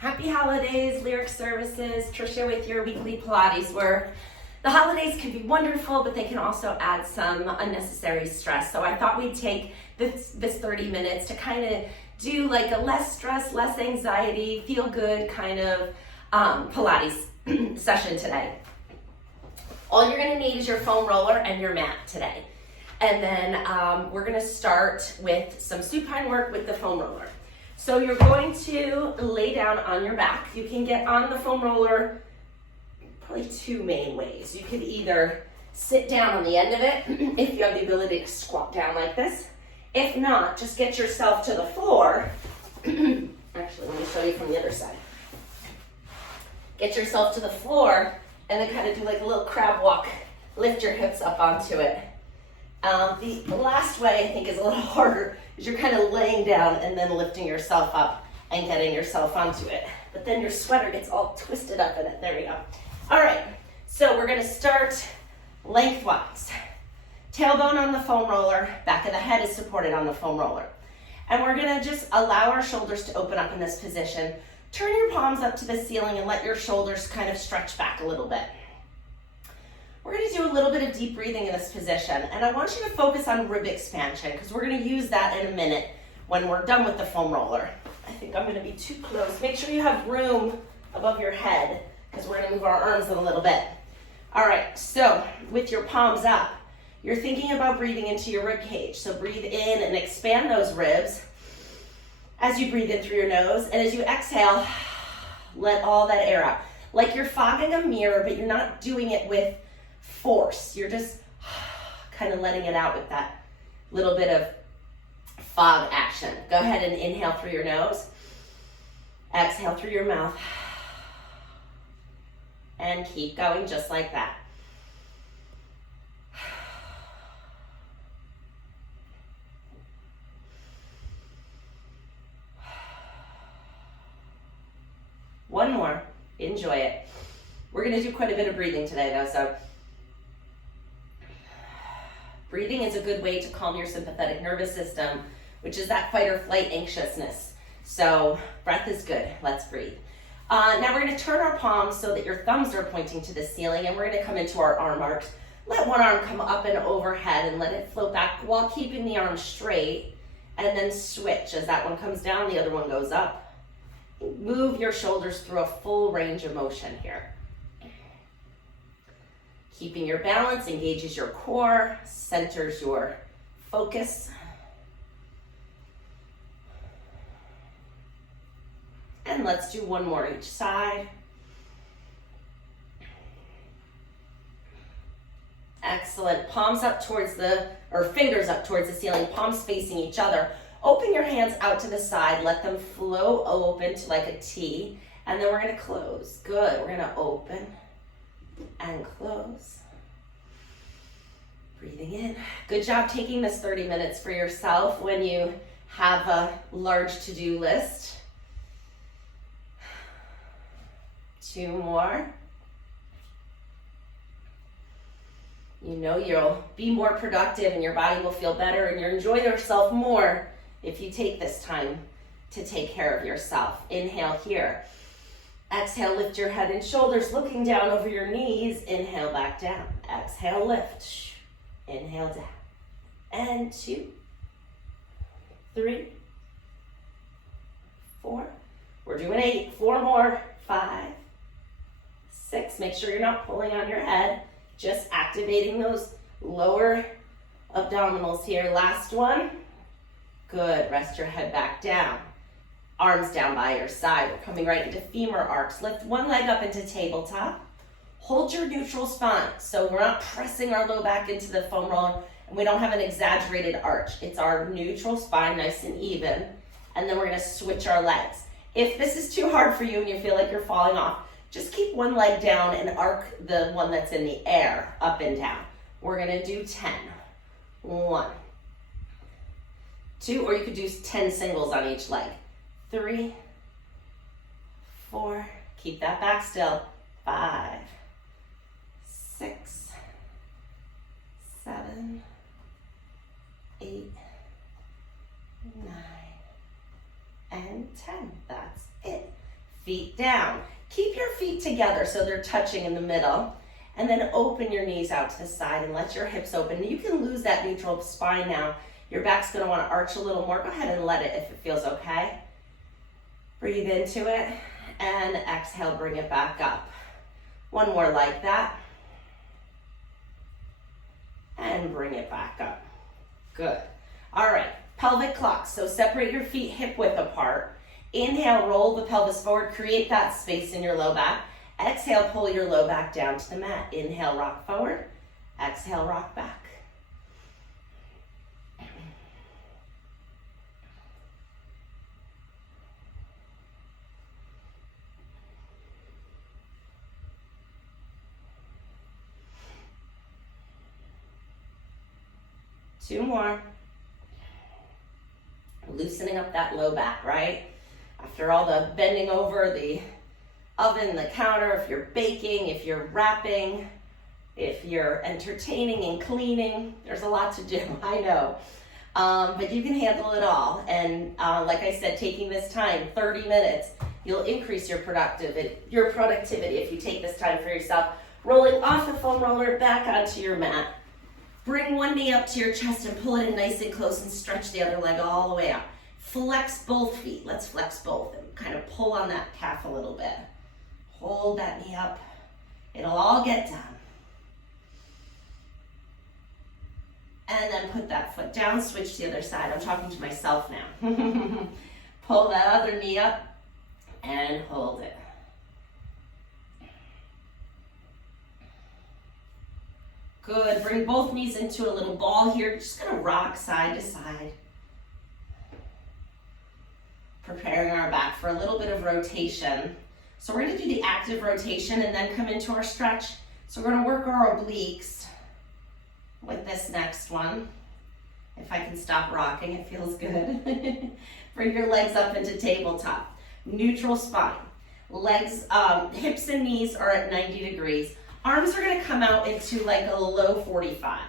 Happy holidays, Lyric Services. Trisha with your weekly Pilates, where the holidays can be wonderful, but they can also add some unnecessary stress. So I thought we'd take this 30 minutes to kind of do like a less stress, less anxiety, feel good kind of Pilates session today. All you're gonna need is your foam roller and your mat today. And then we're gonna start with some supine work with the foam roller. So you're going to lay down on your back. You can get on the foam roller probably two main ways. You could either sit down on the end of it if you have the ability to squat down like this. If not, just get yourself to the floor. Actually, let me show you from the other side. Get yourself to the floor and then kind of do like a little crab walk. Lift your hips up onto it. The last way I think is a little harder, is you're kind of laying down and then lifting yourself up and getting yourself onto it. But then your sweater gets all twisted up in it. There we go. All right, so we're gonna start lengthwise. Tailbone on the foam roller, back of the head is supported on the foam roller. And we're gonna just allow our shoulders to open up in this position. Turn your palms up to the ceiling and let your shoulders kind of stretch back a little bit. We're gonna do a little bit of deep breathing in this position, and I want you to focus on rib expansion because we're gonna use that in a minute when we're done with the foam roller. I think I'm gonna be too close. Make sure you have room above your head because we're gonna move our arms in a little bit. All right, so with your palms up, you're thinking about breathing into your rib cage. So breathe in and expand those ribs as you breathe in through your nose, and as you exhale, let all that air out. Like you're fogging a mirror, but you're not doing it with force. You're just kind of letting it out with that little bit of fog action. Go ahead and inhale through your nose. Exhale through your mouth. And keep going just like that. One more. Enjoy it. We're going to do quite a bit of breathing today though, so breathing is a good way to calm your sympathetic nervous system, which is that fight or flight anxiousness. So breath is good. Let's breathe. Now we're going to turn our palms so that your thumbs are pointing to the ceiling, and we're going to come into our arm arcs. Let one arm come up and overhead and let it float back while keeping the arm straight, and then switch. As that one comes down, the other one goes up. Move your shoulders through a full range of motion here. Keeping your balance engages your core, centers your focus. And let's do one more each side. Excellent. Palms up towards fingers up towards the ceiling, palms facing each other. Open your hands out to the side. Let them flow open to like a T. And then we're going to close. Good. We're going to open and close. Breathing in. Good job taking this 30 minutes for yourself when you have a large to-do list. Two more. You know you'll be more productive and your body will feel better and you'll enjoy yourself more if you take this time to take care of yourself. Inhale here. Exhale, lift your head and shoulders, looking down over your knees. Inhale, back down. Exhale, lift. Inhale, down. And 2, 3, 4. We're doing 8. 4 more. 5, 6. Make sure you're not pulling on your head. Just activating those lower abdominals here. Last one. Good. Rest your head back down. Arms down by your side. We're coming right into femur arcs. Lift one leg up into tabletop. Hold your neutral spine. So we're not pressing our low back into the foam roller, and we don't have an exaggerated arch. It's our neutral spine, nice and even. And then we're going to switch our legs. If this is too hard for you and you feel like you're falling off, just keep one leg down and arc the one that's in the air up and down. We're going to do 10. 1, 2, or you could do 10 singles on each leg. 3, 4, keep that back still. 5, 6, 7, 8, 9, and 10. That's it. feet down. Keep your feet together so they're touching in the middle, and then open your knees out to the side and let your hips open. You can lose that neutral spine now. Your back's gonna wanna arch a little more. Go ahead and let it if it feels okay. Breathe into it, and exhale, bring it back up. One more like that. And bring it back up. Good. All right, pelvic clock. So separate your feet hip width apart. Inhale, roll the pelvis forward, create that space in your low back. Exhale, pull your low back down to the mat. Inhale, rock forward. Exhale, rock back. Two more. Loosening up that low back, right? After all the bending over the oven, the counter, if you're baking, if you're wrapping, if you're entertaining and cleaning, there's a lot to do, I know. But you can handle it all. And like I said, taking this time, 30 minutes, you'll increase your productivity if you take this time for yourself. Rolling off the foam roller back onto your mat. Bring one knee up to your chest and pull it in nice and close and stretch the other leg all the way up. Flex both feet. Let's flex both and kind of pull on that calf a little bit. Hold that knee up. It'll all get done. And then put that foot down, switch to the other side. I'm talking to myself now. Pull that other knee up and hold it. Good, bring both knees into a little ball here. Just gonna rock side to side. Preparing our back for a little bit of rotation. So we're gonna do the active rotation and then come into our stretch. So we're gonna work our obliques with this next one. If I can stop rocking, it feels good. Bring your legs up into tabletop. Neutral spine. Legs, hips and knees are at 90 degrees. Arms are gonna come out into like a low 45.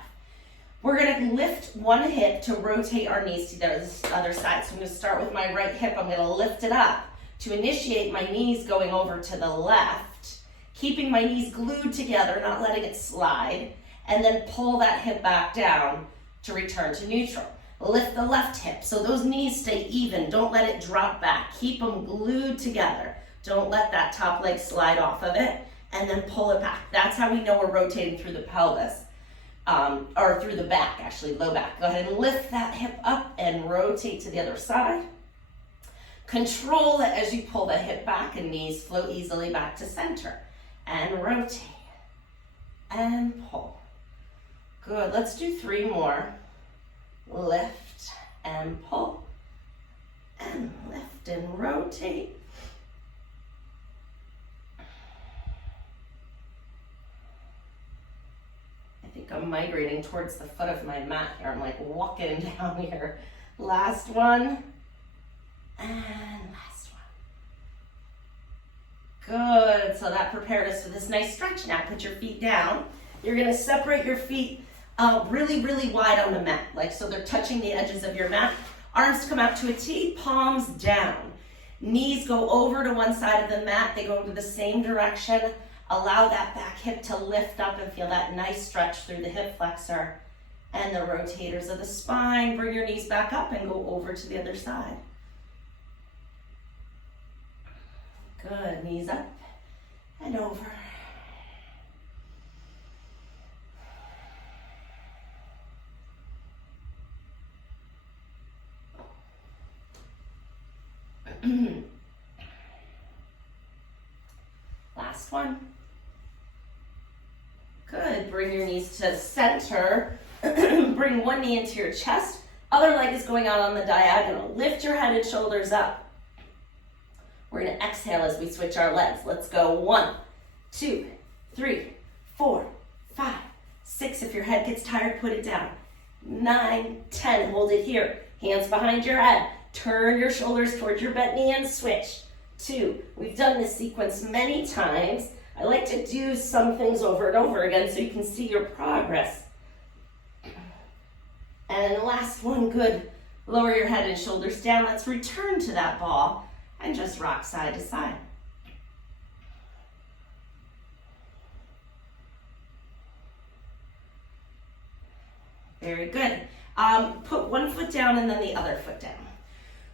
We're gonna lift one hip to rotate our knees to the other side. So I'm gonna start with my right hip. I'm gonna lift it up to initiate my knees going over to the left, keeping my knees glued together, not letting it slide, and then pull that hip back down to return to neutral. Lift the left hip, so those knees stay even. Don't let it drop back. Keep them glued together. Don't let that top leg slide off of it, and then pull it back. That's how we know we're rotating through the pelvis, or through the back, actually, low back. Go ahead and lift that hip up and rotate to the other side. Control it as you pull the hip back and knees flow easily back to center. And rotate. And pull. Good, let's do 3 more. Lift and pull. And lift and rotate. I think I'm migrating towards the foot of my mat here. I'm like walking down here. Last one. And last one. Good, so that prepared us for this nice stretch. Now put your feet down. You're gonna separate your feet really, really wide on the mat, like so they're touching the edges of your mat. Arms come out to a T, palms down. Knees go over to one side of the mat. They go into the same direction. Allow that back hip to lift up and feel that nice stretch through the hip flexor and the rotators of the spine. Bring your knees back up and go over to the other side. Good, knees up and over. Last one. Good, bring your knees to center. Bring one knee into your chest. Other leg is going out on the diagonal. Lift your head and shoulders up. We're gonna exhale as we switch our legs. Let's go 1, 2, 3, 4, 5, 6. If your head gets tired, put it down. 9, 10, hold it here. Hands behind your head. Turn your shoulders towards your bent knee and switch. 2, we've done this sequence many times. I like to do some things over and over again so you can see your progress. And last one, good. Lower your head and shoulders down. Let's return to that ball and just rock side to side. Very good. Put one foot down and then the other foot down.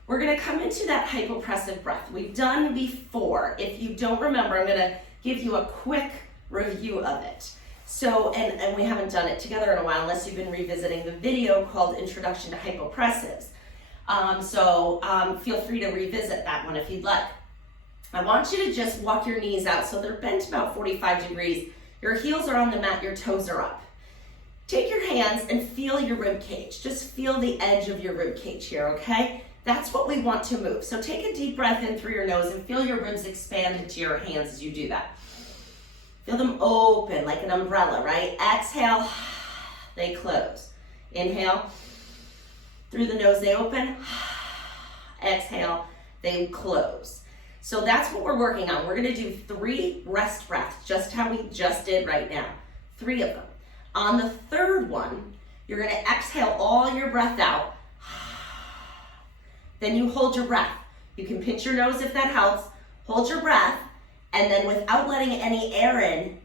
We're gonna come into that hypopressive breath we've done before. If you don't remember, I'm gonna give you a quick review of it. So, and we haven't done it together in a while unless you've been revisiting the video called Introduction to Hypopressives. Feel free to revisit that one if you'd like. I want you to just walk your knees out so they're bent about 45 degrees. Your heels are on the mat, your toes are up. Take your hands and feel your rib cage. Just feel the edge of your rib cage here, okay? That's what we want to move. So take a deep breath in through your nose and feel your ribs expand into your hands as you do that. Feel them open like an umbrella, right? Exhale, they close. Inhale, through the nose they open. Exhale, they close. So that's what we're working on. We're gonna do 3 rest breaths, just how we just did right now. 3 of them. On the third one, you're gonna exhale all your breath out. Then you hold your breath. You can pinch your nose if that helps. Hold your breath, and then without letting any air in,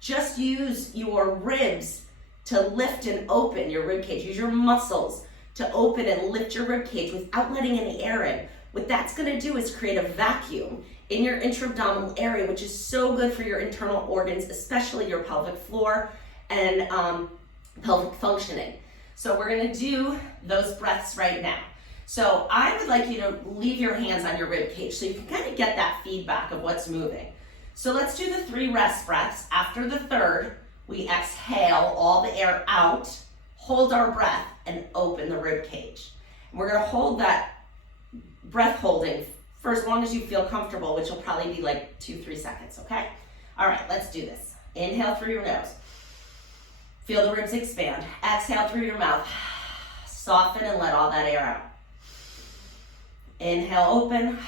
just use your ribs to lift and open your rib cage. Use your muscles to open and lift your rib cage without letting any air in. What that's gonna do is create a vacuum in your intra-abdominal area, which is so good for your internal organs, especially your pelvic floor and pelvic functioning. So we're gonna do those breaths right now. So I would like you to leave your hands on your rib cage so you can kind of get that feedback of what's moving. So let's do the 3 rest breaths. After the third, we exhale all the air out, hold our breath, and open the rib cage. And we're gonna hold that breath holding for as long as you feel comfortable, which will probably be like 2-3 seconds, okay? All right, let's do this. Inhale through your nose. Feel the ribs expand. Exhale through your mouth. Soften and let all that air out. Inhale, open.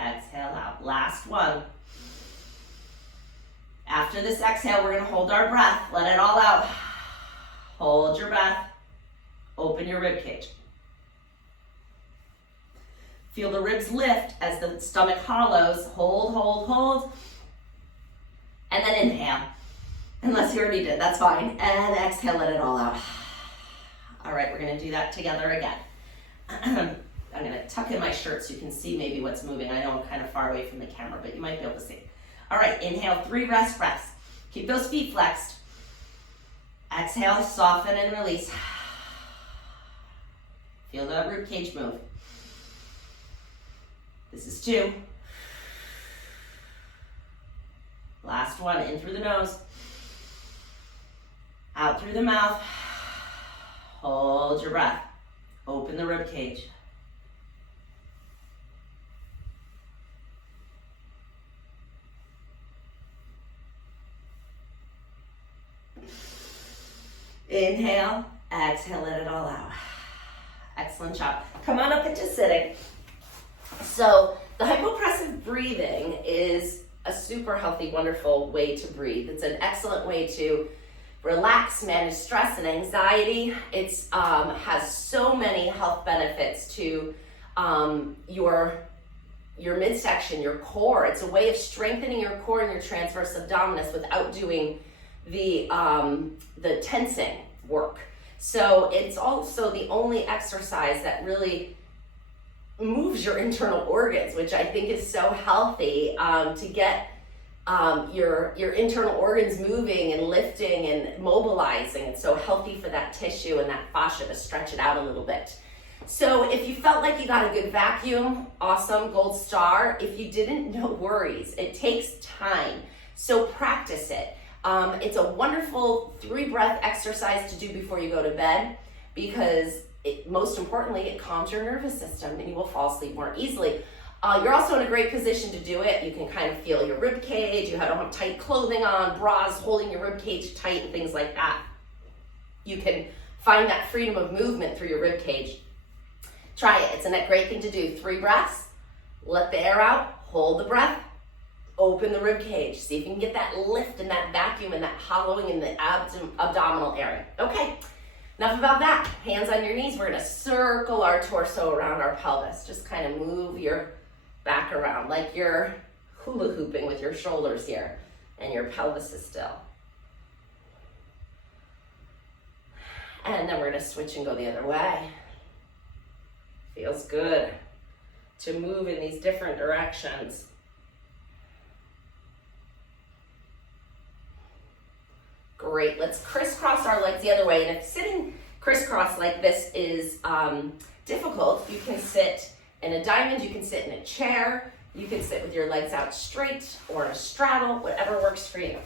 Exhale out. Last one. After this exhale, we're gonna hold our breath. Let it all out. Hold your breath. Open your rib cage. Feel the ribs lift as the stomach hollows. Hold, hold, hold. And then inhale. Unless you already did, that's fine. And exhale, let it all out. All right, we're gonna do that together again. I'm gonna tuck in my shirt so you can see maybe what's moving. I know I'm kind of far away from the camera, but you might be able to see. All right, inhale, 3 rest breaths. Keep those feet flexed. Exhale, soften and release. Feel the rib cage move. This is 2. Last one, in through the nose. Out through the mouth. Hold your breath. Open the rib cage. Inhale, exhale, let it all out. Excellent job. Come on up into sitting. So the hypopressive breathing is a super healthy, wonderful way to breathe. It's an excellent way to relax, manage stress and anxiety. It's has so many health benefits to your midsection, your core. It's a way of strengthening your core and your transverse abdominis without doing the tensing work. So it's also the only exercise that really moves your internal organs, which I think is so healthy to get your internal organs moving and lifting and mobilizing. It's so healthy for that tissue and that fascia to stretch it out a little bit. So if you felt like you got a good vacuum, awesome, gold star. If you didn't, no worries. It takes time, so practice it. It's a wonderful 3-breath exercise to do before you go to bed because most importantly, it calms your nervous system and you will fall asleep more easily. You're also in a great position to do it. You can kind of feel your rib cage. You don't have tight clothing on, bras holding your rib cage tight and things like that. You can find that freedom of movement through your rib cage. Try it. It's a great thing to do. 3 breaths. Let the air out. Hold the breath. Open the rib cage. See if you can get that lift and that vacuum and that hollowing in the abdominal area. Okay. Enough about that. Hands on your knees. We're going to circle our torso around our pelvis. Just kind of move your back around like you're hula hooping with your shoulders here and your pelvis is still. And then we're gonna switch and go the other way. Feels good to move in these different directions. Great, let's crisscross our legs the other way. And if sitting crisscross like this is difficult, you can sit in a diamond, you can sit in a chair, you can sit with your legs out straight or in a straddle, whatever works for you.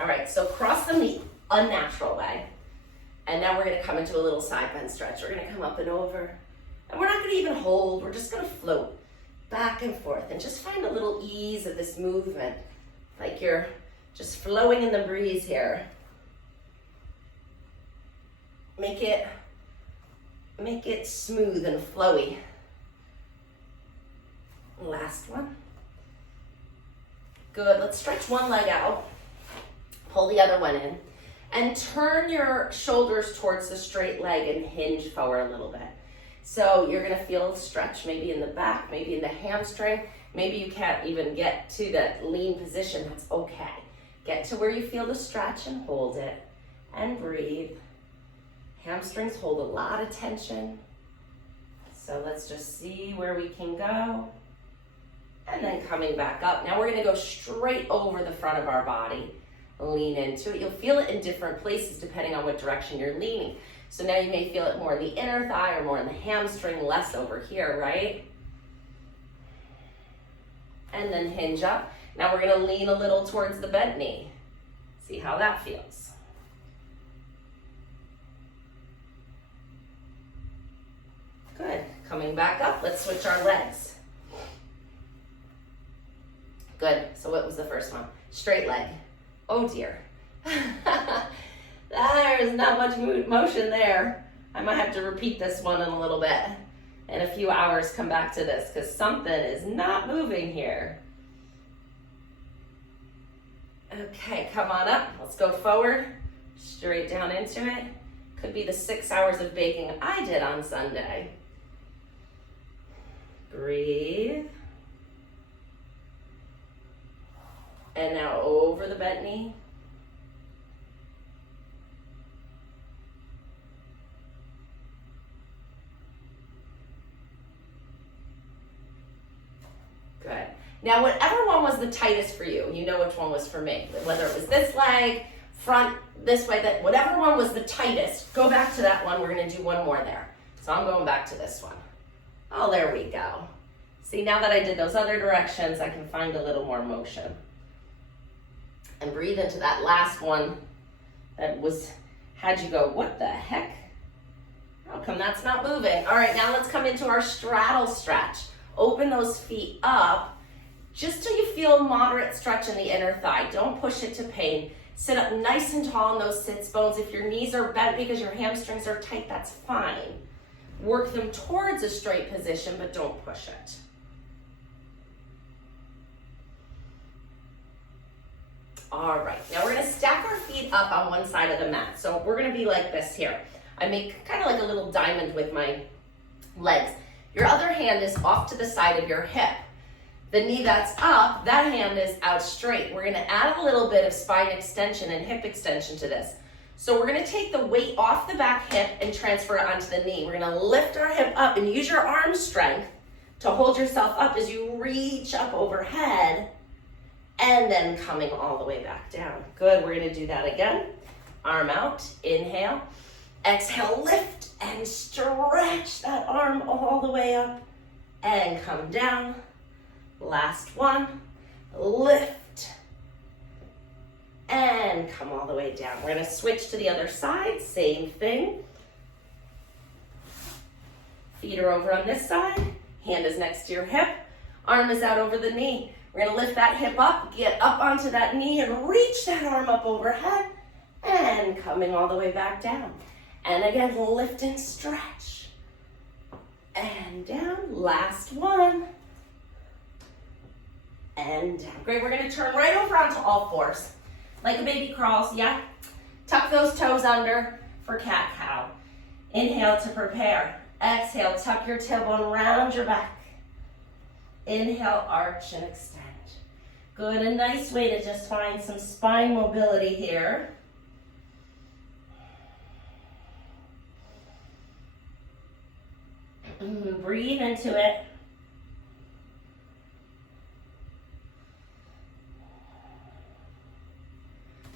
All right, so cross them the unnatural way. And now we're gonna come into a little side bend stretch. We're gonna come up and over. And we're not gonna even hold, we're just gonna float back and forth and just find a little ease of this movement. Like you're just flowing in the breeze here. Make it smooth and flowy. Last one. Good, let's stretch one leg out. Pull the other one in. And turn your shoulders towards the straight leg and hinge forward a little bit. So you're gonna feel a stretch, maybe in the back, maybe in the hamstring. Maybe you can't even get to that lean position, that's okay. Get to where you feel the stretch and hold it. And breathe. Hamstrings hold a lot of tension. So let's just see where we can go. And then coming back up. Now we're gonna go straight over the front of our body. Lean into it. You'll feel it in different places depending on what direction you're leaning. So now you may feel it more in the inner thigh or more in the hamstring, less over here, right? And then hinge up. Now we're gonna lean a little towards the bent knee. See how that feels. Good, coming back up, let's switch our legs. Good, so what was the first one? Straight leg. Oh dear. There is not much motion there. I might have to repeat this one in a little bit. In a few hours, come back to this because something is not moving here. Okay, come on up. Let's go forward, straight down into it. Could be the 6 hours of baking I did on Sunday. Breathe. And now over the bent knee. Good. Now, whatever one was the tightest for you, you know which one was for me. Whether it was this leg, front, this way, that whatever one was the tightest, go back to that one. We're gonna do one more there. So I'm going back to this one. Oh, there we go. See, now that I did those other directions, I can find a little more motion. And breathe into that last one that had you go, what the heck? How come that's not moving? All right, now let's come into our straddle stretch. Open those feet up just till you feel moderate stretch in the inner thigh. Don't push it to pain. Sit up nice and tall in those sits bones. If your knees are bent because your hamstrings are tight, that's fine. Work them towards a straight position, but don't push it. All right, now we're gonna stack our feet up on one side of the mat. So we're gonna be like this here. I make kind of like a little diamond with my legs. Your other hand is off to the side of your hip. The knee that's up, that hand is out straight. We're gonna add a little bit of spine extension and hip extension to this. So we're gonna take the weight off the back hip and transfer it onto the knee. We're gonna lift our hip up and use your arm strength to hold yourself up as you reach up overhead and then coming all the way back down. Good, we're gonna do that again. Arm out, inhale. Exhale, lift and stretch that arm all the way up and come down. Last one, lift and come all the way down. We're gonna switch to the other side, same thing. Feet are over on this side, hand is next to your hip, arm is out over the knee. We're gonna lift that hip up, get up onto that knee and reach that arm up overhead and coming all the way back down. And again, lift and stretch. And down, last one. And down. Great, we're gonna turn right over onto all fours. Like a baby crawls, yeah? Tuck those toes under for cat-cow. Inhale to prepare. Exhale, tuck your tailbone around your back. Inhale, arch and extend. Good, a nice way to just find some spine mobility here. Breathe into it.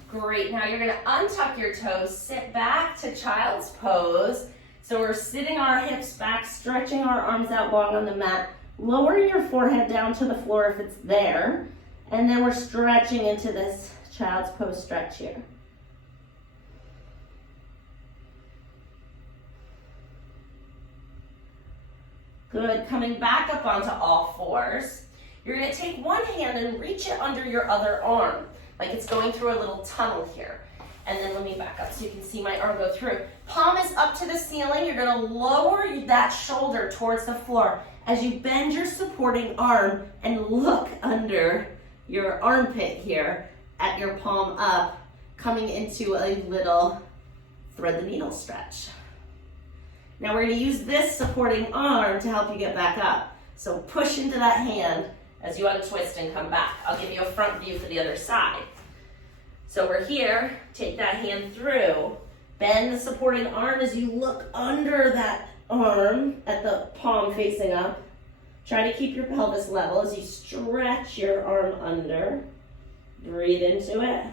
Great, now you're gonna untuck your toes, sit back to child's pose. So we're sitting our hips back, stretching our arms out long on the mat, lowering your forehead down to the floor if it's there, and then we're stretching into this child's pose stretch here. Good, coming back up onto all fours. You're gonna take one hand and reach it under your other arm, like it's going through a little tunnel here. And then let me back up so you can see my arm go through. Palm is up to the ceiling. You're gonna lower that shoulder towards the floor as you bend your supporting arm and look under your armpit here at your palm up, coming into a little thread the needle stretch. Now we're gonna use this supporting arm to help you get back up. So push into that hand as you untwist and come back. I'll give you a front view for the other side. So we're here, take that hand through, bend the supporting arm as you look under that arm at the palm facing up. Try to keep your pelvis level as you stretch your arm under. Breathe into it.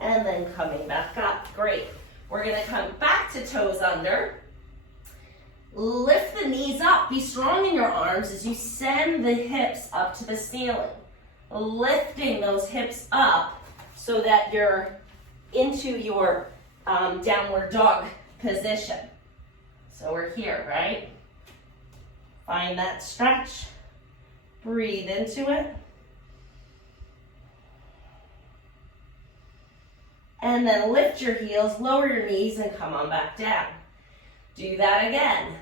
And then coming back up, great. We're gonna come back to toes under. Lift the knees up, be strong in your arms as you send the hips up to the ceiling. Lifting those hips up so that you're into your downward dog position. So we're here, right? Find that stretch, breathe into it. And then lift your heels, lower your knees, and come on back down. Do that again.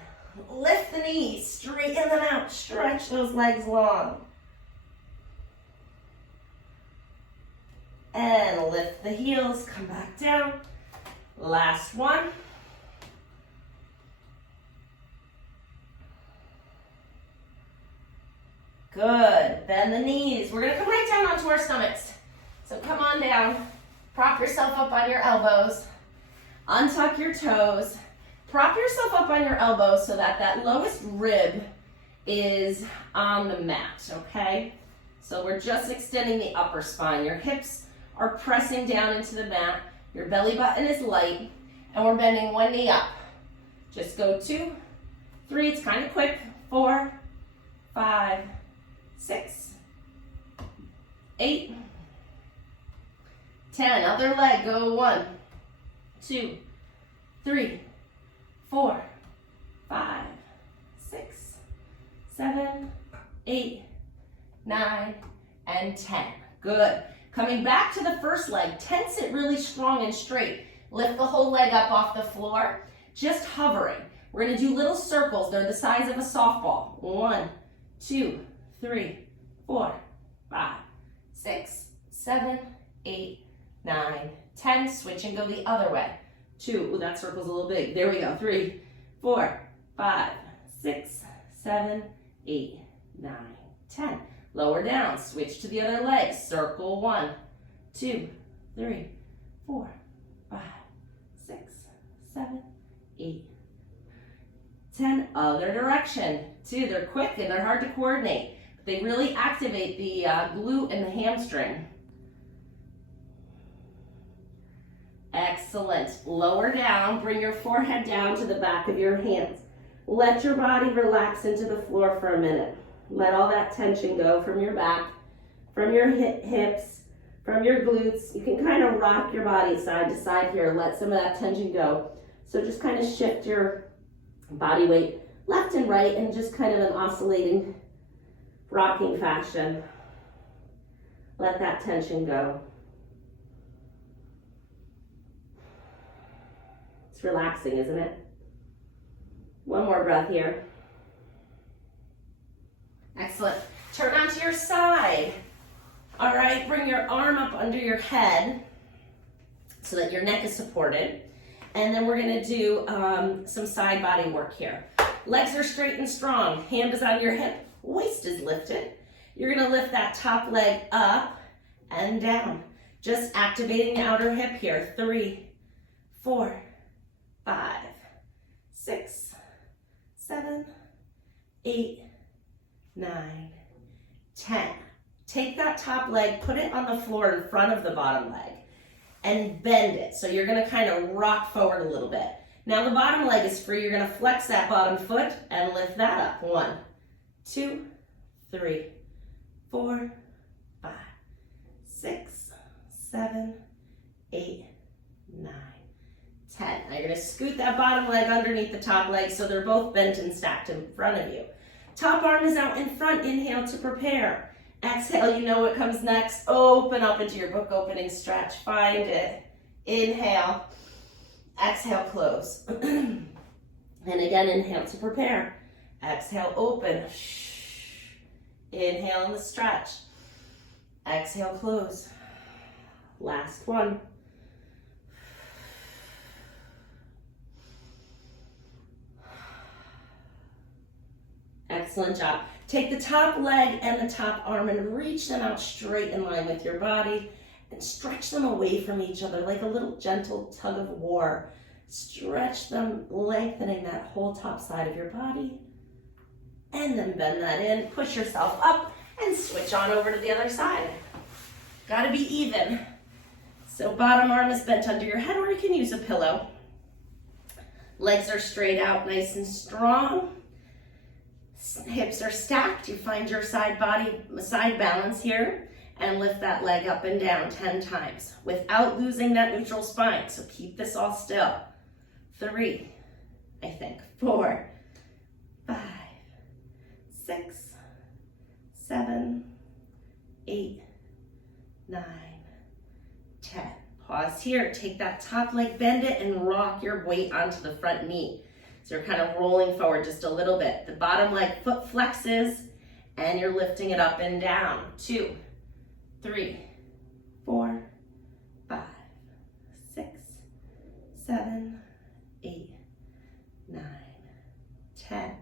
Lift the knees, straighten them out, stretch those legs long. And lift the heels, come back down. Last one. Good, bend the knees. We're gonna come right down onto our stomachs. So come on down, prop yourself up on your elbows, untuck your toes. Prop yourself up on your elbows so that that lowest rib is on the mat, okay? So we're just extending the upper spine. Your hips are pressing down into the mat. Your belly button is light, and we're bending one knee up. Just go 2, 3, it's kind of quick. 4, 5, 6, 8, 10. Other leg, go 1, 2, 3, 4, 5, 6, 7, 8, 9, and 10. Good. Coming back to the first leg, tense it really strong and straight. Lift the whole leg up off the floor, just hovering. We're gonna do little circles. They're the size of a softball. 1, 2, 3, 4, 5, 6, 7, 8, 9, 10. Switch and go the other way. 2, ooh, that circle's a little big. There we go. 3, 4, 5, 6, 7, 8, 9, 10. Lower down, switch to the other leg. Circle 1, 2, 3, 4, 5, 6, 7, 8, 10. Other direction. 2, they're quick and they're hard to coordinate. But they really activate the glute and the hamstring. Excellent. Lower down, bring your forehead down to the back of your hands. Let your body relax into the floor for a minute. Let all that tension go from your back, from your hips, from your glutes. You can kind of rock your body side to side here. Let some of that tension go. So just kind of shift your body weight left and right in just kind of an oscillating, rocking fashion. Let that tension go. It's relaxing, isn't it? One more breath here. Excellent. Turn onto your side. All right, bring your arm up under your head so that your neck is supported. And then we're gonna do some side body work here. Legs are straight and strong. Hand is on your hip, waist is lifted. You're gonna lift that top leg up and down. Just activating the outer hip here. 3, 4, 5, 6, 7, 8, 9, 10. Take that top leg, put it on the floor in front of the bottom leg, and bend it. So you're gonna kind of rock forward a little bit. Now the bottom leg is free. You're gonna flex that bottom foot and lift that up. 1, 2, 3, 4, 5, 6, 7, 8, 9, 10. Now you're gonna scoot that bottom leg underneath the top leg so they're both bent and stacked in front of you. Top arm is out in front. Inhale to prepare. Exhale, you know what comes next. Open up into your book opening stretch. Find it. Inhale. Exhale, close. And again, inhale to prepare. Exhale, open. Inhale in the stretch. Exhale, close. Last one. Excellent job. Take the top leg and the top arm and reach them out straight in line with your body and stretch them away from each other like a little gentle tug of war. Stretch them, lengthening that whole top side of your body. And then bend that in, push yourself up, and switch on over to the other side. Gotta be even. So bottom arm is bent under your head, or you can use a pillow. Legs are straight out, nice and strong. Hips are stacked. You find your side balance here, and lift that leg up and down 10 times without losing that neutral spine. So keep this all still. 3, 4, 5, 6, 7, 8, 9, 10. Pause here. Take that top leg, bend it, and rock your weight onto the front knee. So you're kind of rolling forward just a little bit. The bottom leg foot flexes, and you're lifting it up and down. 2, 3, 4, 5, 6, 7, 8, 9, 10.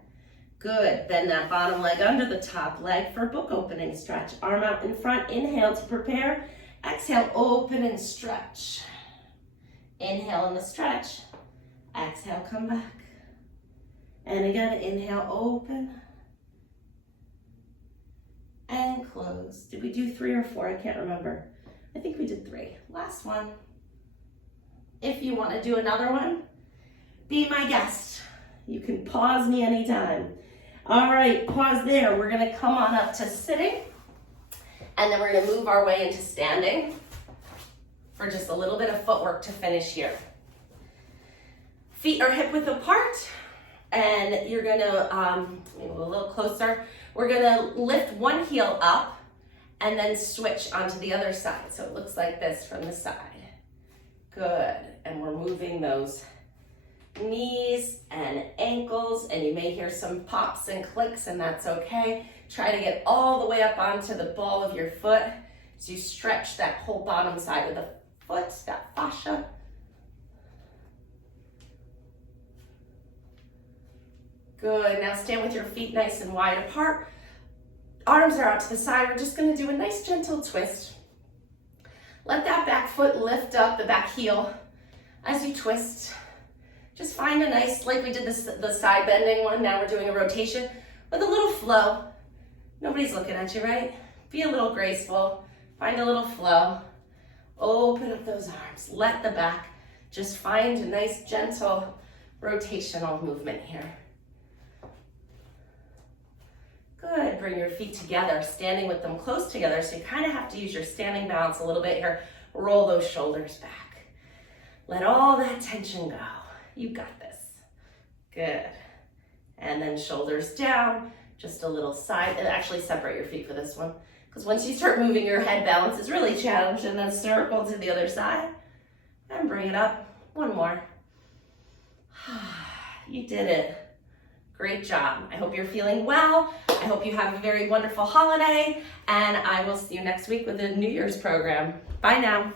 Good. Bend that bottom leg under the top leg for book opening stretch. Arm out in front. Inhale to prepare. Exhale, open and stretch. Inhale in the stretch. Exhale, come back. And again, inhale, open. And close. Did we do 3 or 4? I can't remember. I think we did 3. Last one. If you want to do another one, be my guest. You can pause me anytime. All right, pause there. We're going to come on up to sitting, and then we're going to move our way into standing for just a little bit of footwork to finish here. Feet are hip width apart, and you're going to move a little closer. We're going to lift one heel up and then switch onto the other side. So it looks like this from the side. Good. And we're moving those knees and ankles, and you may hear some pops and clicks, and that's okay. Try to get all the way up onto the ball of your foot as you stretch that whole bottom side of the foot, that fascia. Good. Now stand with your feet nice and wide apart. Arms are out to the side. We're just going to do a nice gentle twist. Let that back foot lift up, the back heel, as you twist. Just find a nice, like we did the side bending one, now we're doing a rotation with a little flow. Nobody's looking at you, right? Be a little graceful. Find a little flow. Open up those arms. Let the back just find a nice, gentle, rotational movement here. Good. Bring your feet together, standing with them close together. So you kind of have to use your standing balance a little bit here. Roll those shoulders back. Let all that tension go. You got this. Good. And then shoulders down, just a little side, and actually separate your feet for this one. Because once you start moving, your head balance is really challenged, and then circle to the other side. And bring it up. One more. You did it. Great job. I hope you're feeling well. I hope you have a very wonderful holiday, and I will see you next week with a New Year's program. Bye now.